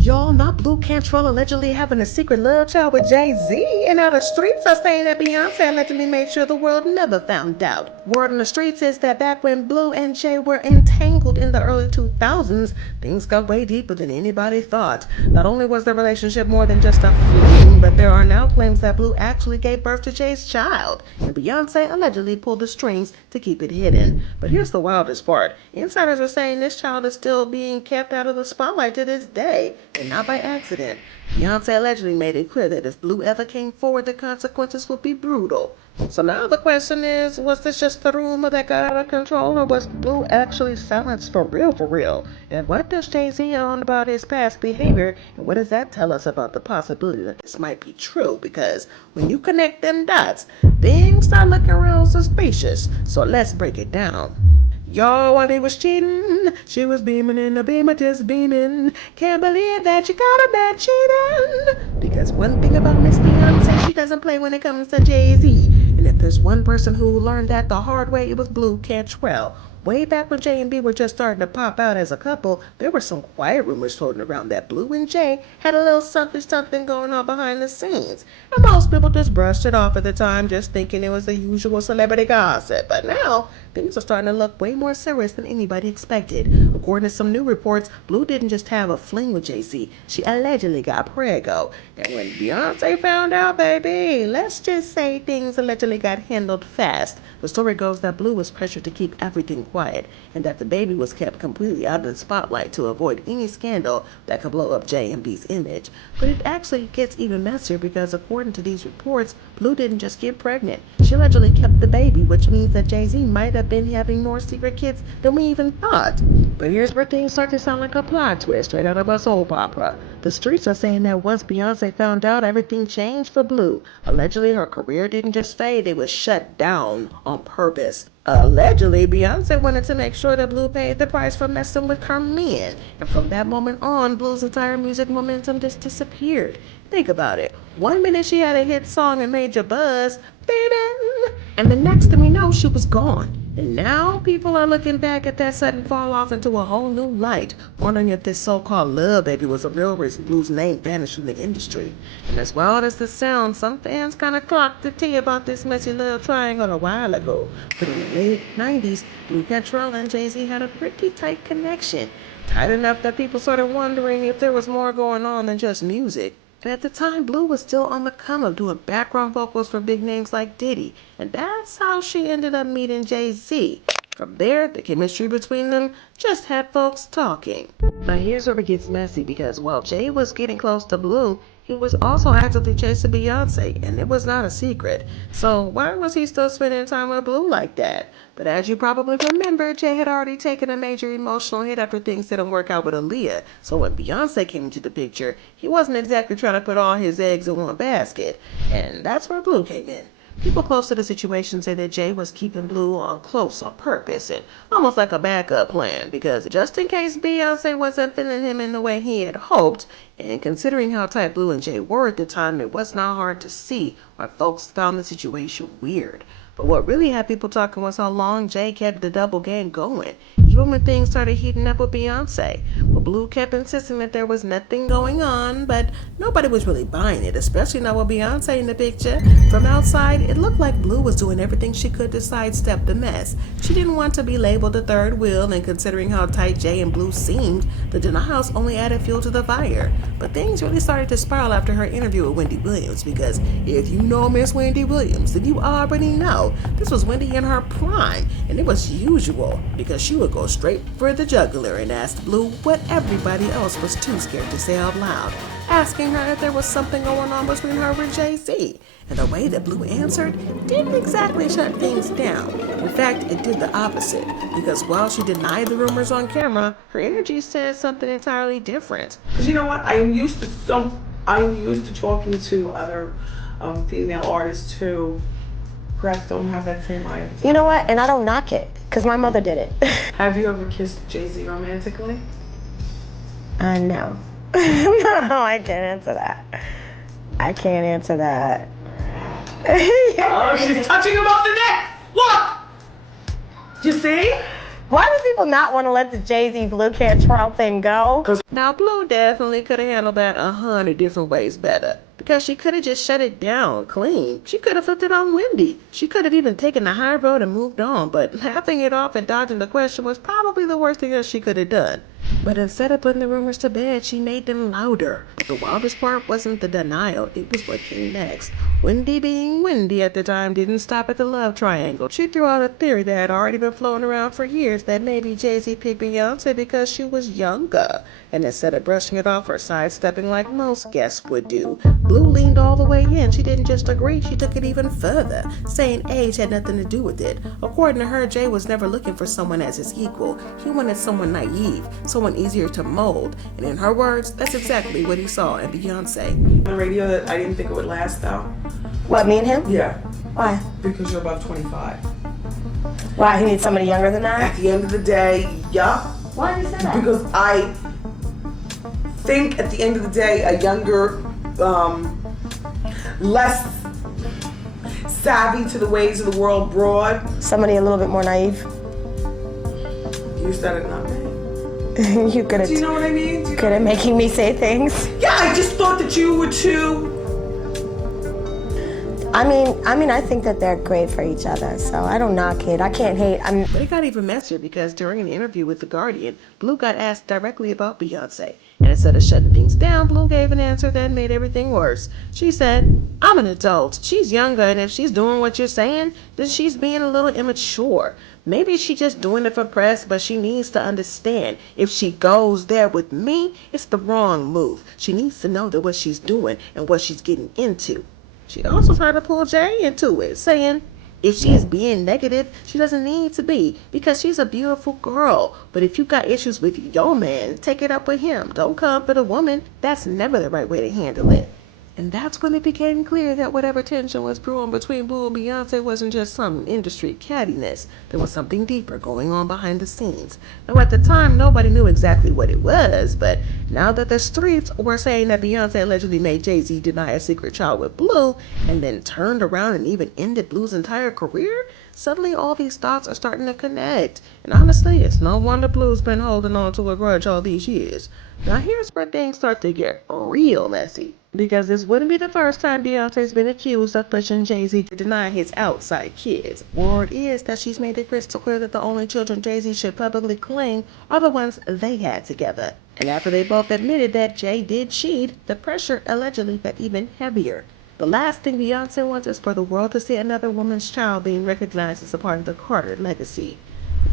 Y'all, not Blu Cantrell allegedly having a secret love child with Jay-Z, and now the streets are saying that Beyonce allegedly made sure the world never found out. Word on the streets is that back when Blu and Jay were entangled in the early 2000s, things got way deeper than anybody thought. Not only was their relationship more than just a fling, but there are now claims that Blu actually gave birth to Jay's child, and Beyonce allegedly pulled the strings to keep it hidden. But here's the wildest part. Insiders are saying this child is still being kept out of the spotlight to this day, and not by accident. Beyonce allegedly made it clear that if Blu ever came forward, the consequences would be brutal. So now the question is, was this just a rumor that got out of control, or was Blu actually silenced for real for real? And what does Jay-Z own about his past behavior, and what does that tell us about the possibility that this might be true? Because when you connect them dots, things start looking real suspicious. So let's break it down. Y'all, while they was cheating, she was beaming in the beamer, just beaming. Can't believe that you got a bad cheating. Because one thing about Miss Beyonce, she doesn't play when it comes to Jay-Z. And if there's one person who learned that the hard way, it was Blu Cantrell. Way back when Jay and B were just starting to pop out as a couple, there were some quiet rumors floating around that Blu and Jay had a little something going on behind the scenes. And most people just brushed it off at the time, just thinking it was the usual celebrity gossip. But now, things are starting to look way more serious than anybody expected. According to some new reports, Blu didn't just have a fling with Jay-Z, she allegedly got prego. And when Beyonce found out, baby, let's just say things allegedly got handled fast. The story goes that Blu was pressured to keep everything quiet, and that the baby was kept completely out of the spotlight to avoid any scandal that could blow up J and B's image. But it actually gets even messier because according to these reports, Blu didn't just get pregnant. She allegedly kept the baby, which means that Jay-Z might have been having more secret kids than we even thought. But here's where things start to sound like a plot twist straight out of a soap opera. The streets are saying that once Beyonce found out, everything changed for Blu. Allegedly, her career didn't just fade, it was shut down on purpose. Allegedly, Beyonce wanted to make sure that Blu paid the price for messing with her men. And from that moment on, Blu's entire music momentum just disappeared. Think about it. One minute she had a hit song and made you buzz, baby, and the next thing we know, she was gone. And now people are looking back at that sudden fall off into a whole new light, wondering if this so-called love baby was a real reason Blu's name vanished from the industry. And as wild as this sounds, some fans kind of clocked the tea about this messy love triangle a while ago. But in the late 90s, Blu Cantrell and Jay-Z had a pretty tight connection. Tight enough that people started wondering if there was more going on than just music. And at the time, Blu was still on the come up doing background vocals for big names like Diddy. And that's how she ended up meeting Jay-Z. From there, the chemistry between them just had folks talking. Now here's where it gets messy because while Jay was getting close to Blu, he was also actively chasing Beyonce, and it was not a secret. So why was he still spending time with Blu like that? But as you probably remember, Jay had already taken a major emotional hit after things didn't work out with Aaliyah. So when Beyonce came into the picture, he wasn't exactly trying to put all his eggs in one basket. And that's where Blu came in. People close to the situation say that Jay was keeping Blu on close on purpose and almost like a backup plan because just in case Beyonce wasn't feeling him in the way he had hoped, and considering how tight Blu and Jay were at the time, it was not hard to see why folks found the situation weird. But what really had people talking was how long Jay kept the double game going, even when things started heating up with Beyonce. Well, Blu kept insisting that there was nothing going on, but nobody was really buying it, especially not with Beyonce in the picture. From outside, it looked like Blu was doing everything she could to sidestep the mess. She didn't want to be labeled the third wheel, and considering how tight Jay and Blu seemed, the denials only added fuel to the fire. But things really started to spiral after her interview with Wendy Williams, because if you know Miss Wendy Williams, then you already know this was Wendy in her prime, and it was usual because she would go straight for the jugular and ask Blu what everybody else was too scared to say out loud, asking her if there was something going on between her and Jay-Z. And the way that Blu answered didn't exactly shut things down. In fact, it did the opposite, because while she denied the rumors on camera, her energy said something entirely different. Because you know what, I'm used to talking to other female artists who perhaps don't have that same mindset. You know what? And I don't knock it, because my mother did it. Have you ever kissed Jay-Z romantically? No. No, I can't answer that. I can't answer that. Oh, she's touching him off the neck! Look! You see? Why do people not want to let the Jay-Z Blu Cantrell thing go? Now, Blu definitely could have handled that 100 different ways better. Because she could have just shut it down clean. She could have flipped it on Wendy. She could have even taken the high road and moved on, but laughing it off and dodging the question was probably the worst thing that she could have done. But instead of putting the rumors to bed, she made them louder. The wildest part wasn't the denial, it was what came next. Wendy, being Wendy at the time, didn't stop at the love triangle. She threw out a theory that had already been floating around for years that maybe Jay-Z picked Beyonce because she was younger. And instead of brushing it off or sidestepping like most guests would do, Blu leaned all the way in. She didn't just agree, she took it even further, saying age had nothing to do with it. According to her, Jay was never looking for someone as his equal. He wanted someone naive, someone easier to mold. And in her words, that's exactly what he saw in Beyonce. On the radio, that I didn't think it would last though. What, me and him? Yeah, Why? because you're above 25. Why, he needs somebody younger than that? At the end of the day, yeah. Why did you say that? Because I think at the end of the day, a younger, less savvy to the ways of the world broad. Somebody a little bit more naive. You said it, not me. You could Do you have know what I mean? good at making me say things. Yeah, I just thought that you were too. I mean, I think that they're great for each other, so I don't knock it. I can't hate. But it got even messier because during an interview with The Guardian, Blu got asked directly about Beyonce. And instead of shutting things down, Blu gave an answer that made everything worse. She said, I'm an adult. She's younger, and if she's doing what you're saying, then she's being a little immature. Maybe she's just doing it for press, but she needs to understand if she goes there with me, it's the wrong move. She needs to know that what she's doing and what she's getting into. She also tried to pull Jay into it, saying if she is being negative, she doesn't need to be because she's a beautiful girl. But if you got issues with your man, take it up with him. Don't come for the woman. That's never the right way to handle it. And that's when it became clear that whatever tension was brewing between Blu and Beyonce wasn't just some industry cattiness. There was something deeper going on behind the scenes. Now, at the time, nobody knew exactly what it was, but now that the streets were saying that Beyonce allegedly made Jay-Z deny a secret child with Blu, and then turned around and even ended Blu's entire career, suddenly all these thoughts are starting to connect. And honestly, it's no wonder Blu's been holding on to a grudge all these years. Now here's where things start to get real messy. Because this wouldn't be the first time Beyonce's been accused of pushing Jay-Z to deny his outside kids. Word is that she's made it crystal clear that the only children Jay-Z should publicly claim are the ones they had together. And after they both admitted that Jay did cheat, the pressure allegedly got even heavier. The last thing Beyonce wants is for the world to see another woman's child being recognized as a part of the Carter legacy.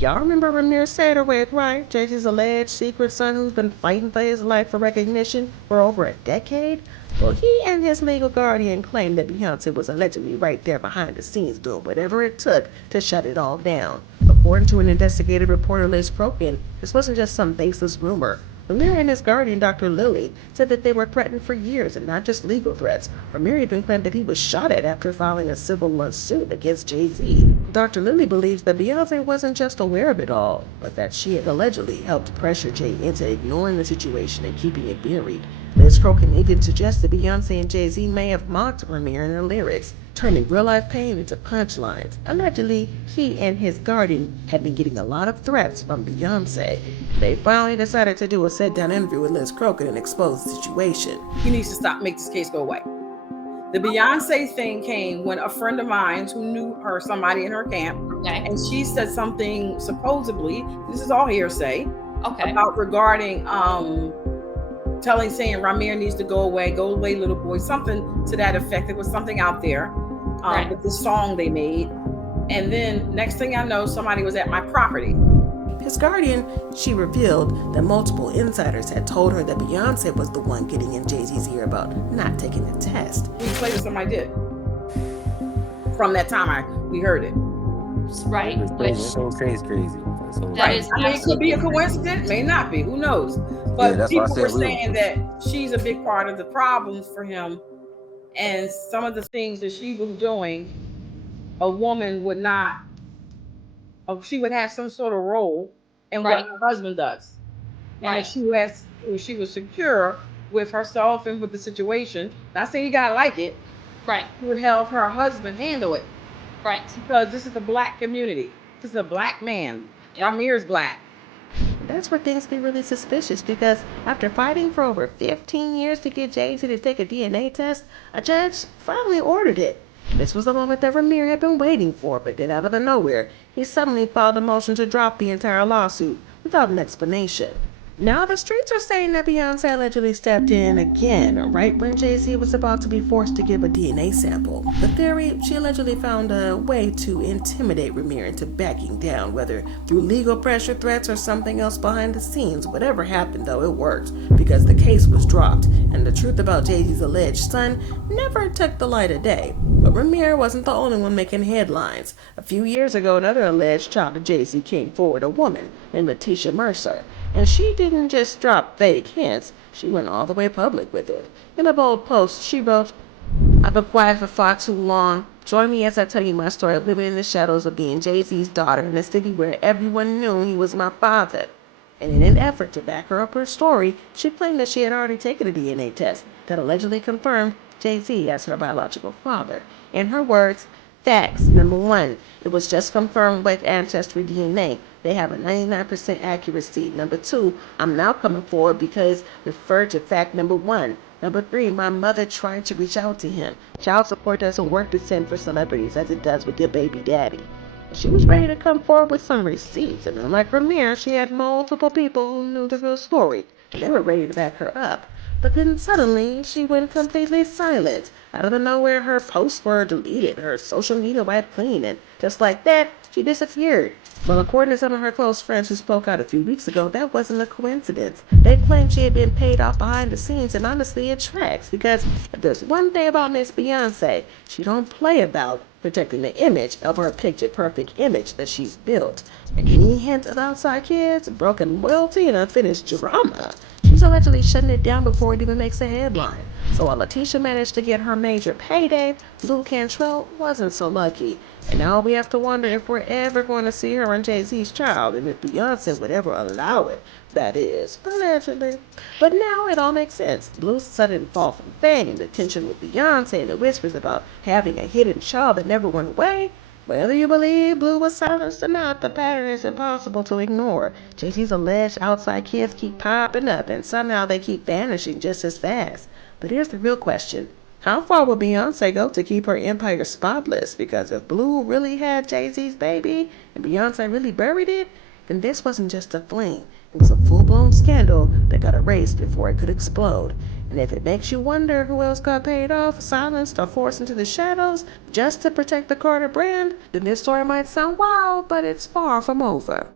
Y'all remember Ramir Satterwhite, right? Jay-Z's alleged secret son who's been fighting for his life for recognition for over a decade? Well, he and his legal guardian claimed that Beyonce was allegedly right there behind the scenes doing whatever it took to shut it all down. According to an investigative reporter, Liz Crokin, this wasn't just some baseless rumor. Ramir and his guardian, Dr. Lilly, said that they were threatened for years and not just legal threats. Ramir even claimed that he was shot at after filing a civil lawsuit against Jay-Z. Dr. Lilly believes that Beyonce wasn't just aware of it all, but that she had allegedly helped pressure Jay into ignoring the situation and keeping it buried. Liz Crokin even suggests that Beyonce and Jay-Z may have mocked Ramir in their lyrics, turning real-life pain into punchlines. Allegedly, he and his guardian had been getting a lot of threats from Beyonce. They finally decided to do a sit-down interview with Liz Crokin and expose the situation. He needs to stop, make this case go away. The Beyonce thing came when a friend of mine who knew her, somebody in her camp, and she said something supposedly, this is all hearsay, about regarding saying Ramir needs to go away little boy, something to that effect. There was something out there with the song they made. And then next thing I know, somebody was at my property. His guardian, she revealed that multiple insiders had told her that Beyonce was the one getting in Jay-Z's ear about not taking the test. We played what somebody did. From that time we heard it. Right. Which so crazy. Right. I mean, it could be a coincidence, may not be, who knows? But people were saying that she's a big part of the problems for him, and some of the things that she was doing, a woman would not, she would have some sort of role in what her husband does. And if she was secure with herself and with the situation, not saying you gotta like it, she would help her husband handle it. Because this is a black community. This is a black man. Amir's black. That's where things get really suspicious because after fighting for over 15 years to get Jay-Z to take a DNA test, a judge finally ordered it. This was the moment that Ramir had been waiting for, but then out of nowhere, he suddenly filed a motion to drop the entire lawsuit without an explanation. Now the streets are saying that Beyonce allegedly stepped in again right when Jay-Z was about to be forced to give a DNA sample. The theory, she allegedly found a way to intimidate Ramir into backing down, whether through legal pressure, threats, or something else behind the scenes. Whatever happened though, it worked, because the case was dropped, and the truth about Jay-Z's alleged son never took the light of day. But Ramir wasn't the only one making headlines. A few years ago, another alleged child of Jay-Z came forward, a woman named Letitia Mercer. And she didn't just drop fake hints, she went all the way public with it. In a bold post, she wrote, "I've been quiet for far too long. Join me as I tell you my story of living in the shadows of being Jay-Z's daughter in a city where everyone knew he was my father." And in an effort to back her up her story, she claimed that she had already taken a DNA test that allegedly confirmed Jay-Z as her biological father. In her words, "Facts. Number one, it was just confirmed with Ancestry DNA. They have a 99% accuracy. Number two, I'm now coming forward because referred to fact number one. Number three, my mother tried to reach out to him. Child support doesn't work the same for celebrities as it does with your baby daddy." She was ready to come forward with some receipts, and unlike Ramir, she had multiple people who knew the real story. They were ready to back her up. But then suddenly, she went completely silent. Out of nowhere, her posts were deleted, her social media wiped clean, and just like that, she disappeared. Well, according to some of her close friends who spoke out a few weeks ago, that wasn't a coincidence. They claimed she had been paid off behind the scenes, and honestly, it tracks, because if there's one thing about Miss Beyonce, she don't play about protecting the image of her picture-perfect image that she's built. And any hint of outside kids, broken loyalty, and unfinished drama, she's allegedly shutting it down before it even makes a headline. So while Letitia managed to get her major payday, Blu Cantrell wasn't so lucky. And now we have to wonder if we're ever going to see her and Jay-Z's child, and if Beyonce would ever allow it. That is, allegedly. But now it all makes sense. Blu's sudden fall from fame, the tension with Beyonce, and the whispers about having a hidden child that never went away. Whether you believe Blu was silenced or not, the pattern is impossible to ignore. Jay-Z's alleged outside kids keep popping up, and somehow they keep vanishing just as fast. But here's the real question. How far will Beyonce go to keep her empire spotless? Because if Blu really had Jay-Z's baby, and Beyonce really buried it, then this wasn't just a fling. It was a full-blown scandal that got erased before it could explode. And if it makes you wonder who else got paid off, silenced, or forced into the shadows just to protect the Carter brand, then this story might sound wild, but it's far from over.